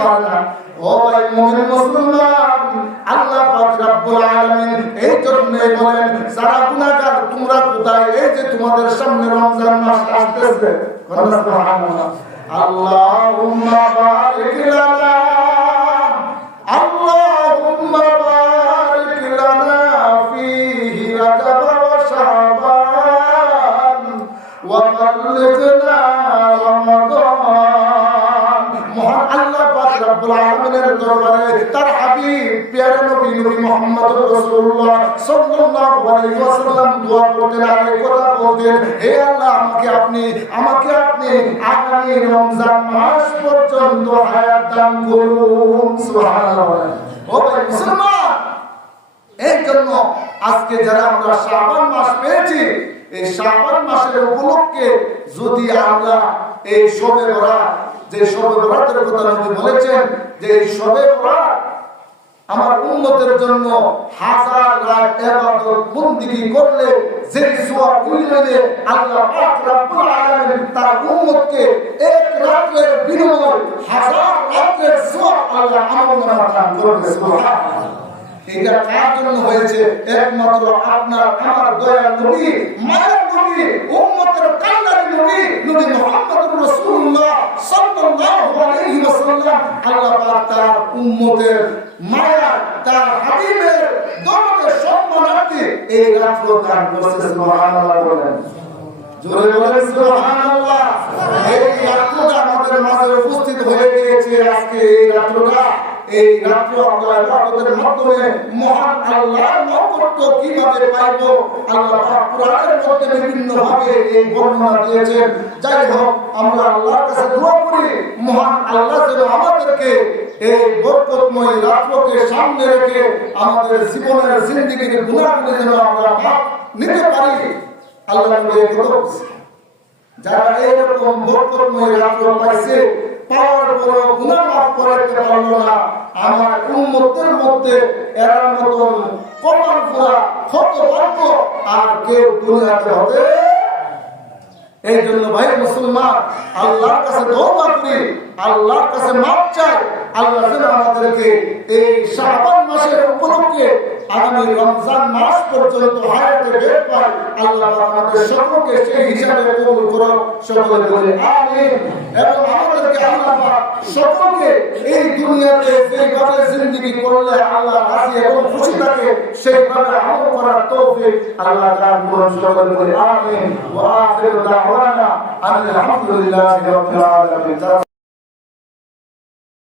পারে না। ও ভাই মুমিন মুসলমান, আল্লাহ পাক রব্বুল আলামিন এই জন্যই বলেন যারা গুনাহগার তোমরা কোথায়? এই যে তোমাদের সামনে রমজান মাস আসতেছে, সুবহানাল্লাহ। আল্লাহুম্মা বারিক লানা, আল্লাহুম্মা বারিক লানা ফীহি রাজাব ওয়া শাবান ওয়া বাল্লিগনা রমাদান। মহান আল্লাহ পাক রব্বুল আলামিনের দরবারে তার হাবিব প্যারা নবী নবী মুহাম্মদ রাসূলুল্লাহ সাল্লাল্লাহু আলাইহি ওয়াসাল্লাম দোয়া করতেন আর এই কথা বলতেন, হে আল্লাহ আমাকে আপনি আগামী রমজান মাস পর্যন্ত হায়াত দান করুন। সুবহানাল্লাহ। ও ভাই মুসলমান, এই জন্য আজকে যারা আমরা শাবান মাস পেয়েছি, এই শাবান মাসের উপলক্ষে যদি আমরা এই শবে বরাত, যে শবে বরাতের কথা নবী বলেছেন যে এই শবে বরাত আমার উম্মতের জন্য হাজার লাখ ইবাদত বন্দেগী করলে যে সওয়াব মিলবে, আল্লাহ পাক রব্বুল আলামিন তার উম্মতকে এক রাতের বিনিময়ে হাজার রাতের সওয়াব আল্লাহ আমলনামা দান করবে। সুবহানাল্লাহ। এটা কার জন্য হয়েছে? একমাত্র আপনার আমার দয়ার নবী, মায়ের নবী, উম্মতের কান্নার নবী, নবী মুহাম্মদ রাসূলুল্লাহ সাল্লাল্লাহু আলাইহি ওয়াসাল্লাম। আল্লাহ পাক তার উম্মতের মায়া, তার হাবিবের দরদের সম্মানার্থে এই রাত্র দান করেছে। সুবহানাল্লাহ বলেন, জোরে বলেন সুবহানাল্লাহ। এই রাত্রটা আমাদের মাঝে উপস্থিত হয়ে গিয়েছে। আজকে এই রাত্রটা, এই রাত্র আমরা ইবাদতের মাধ্যমে মহান আল্লাহর নৈকট্য কিভাবে পাইব, আল্লাহ পাক কোরআনের মধ্যে বিভিন্ন ভাবে এই বর্ণনা দিয়েছেন। যাই হোক, আমরা আল্লাহর কাছে দোয়া করি মহান আল্লাহ যেন আমাদেরকে এই বরকতময় রাত্রকে সামনে রেখে আমাদের জীবনের জিন্দেগির গুনাহগুলো যেন আমরা মাফ নিতে পারি। আল্লাহ যারা এইরকম বরকতময় রাত্র পাইছে, পাওয়ার পর গুনাহ মাফ করতে পারলো না, আমার উম্মতের মধ্যে এর মতন কপাল পোড়া হতভাগ্য আর কেউ দুনিয়াতে হবে। এই জন্য ভাই মুসলমান, আল্লাহর কাছে তওবা করি, আল্লাহর কাছে মাফ চাই। আল্লাহ যেন আমাদেরকে এই শাবান মাসের উপলক্ষে আগামী রমজান মাস পর্যন্ত হায়াতে বের পাই। আল্লাহ আমাদের সকলকে সেই হিসাবে কবুল করুন, সকলে বলে আমিন। এবং আমাদেরকে আল্লাহ সকলকে এই দুনিয়াতে যেভাবে জিন্দেগি করলে আল্লাহ রাজি এবং খুশি থাকে সেইভাবে আমল করার তৌফিক আল্লাহ দান করুন, সকলে বলে আমিন। ওয়া আখিরু দাওয়ানা আলহামদুলিল্লাহি রাব্বিল আলামিন।